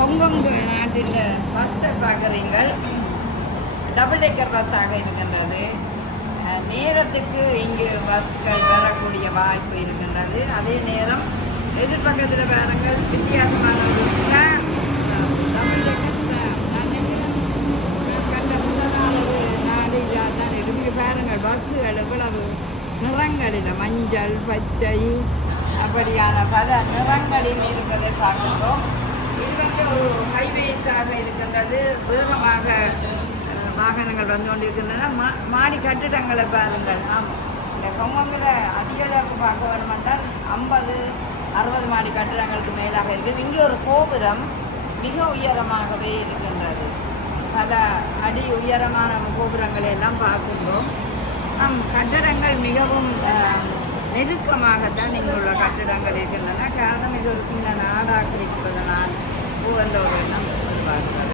Hong Kong நாட்டின் பஸ்ஸை பார்க்குறீங்கள். Double decker பஸ்ஸாக இருக்கின்றது. நேரத்துக்கு இங்கு பஸ்கள் வரக்கூடிய வாய்ப்பு இருக்கின்றது. அதே நேரம் எதிர்பக்கத்தில் பாருங்கள் வித்தியாசமான ஒரு ட்ராம், டபுள் டெக்கர் ட்ராம். நான் கண்ட முதல் நாடு தான் இருக்கு. பாருங்கள் பஸ்ஸுகள் எவ்வளவு நிறங்களில் மஞ்சள், பச்சை அப்படியான பல நிறங்களில் இருப்பதை பார்க்கின்றோம். இது வந்து ஒரு ஹைவேஸாக இருக்கின்றது. வேகமாக வாகனங்கள் வந்து கொண்டிருக்கின்றன. மாடி கட்டிடங்களை பாருங்கள். ஆமாம், இந்த ஹொங்கொங்கில் அதிக அளவுக்கு பார்க்க வேண்டுமென்றால் 50-60 மாடி கட்டிடங்களுக்கு மேலாக இருக்குது. இங்கே ஒரு கோபுரம் மிக உயரமாகவே இருக்கின்றது. பல அடி உயரமான கோபுரங்களை எல்லாம் பார்க்கின்றோம். கட்டிடங்கள் மிகவும் நெருக்கமாகத்தான் இங்குள்ள கட்டிடங்கள் இருக்கின்றன. காரணம் இது ஒரு சின்ன நாடாக இருப்பதனால் என்ற ஒரு எண்ணம்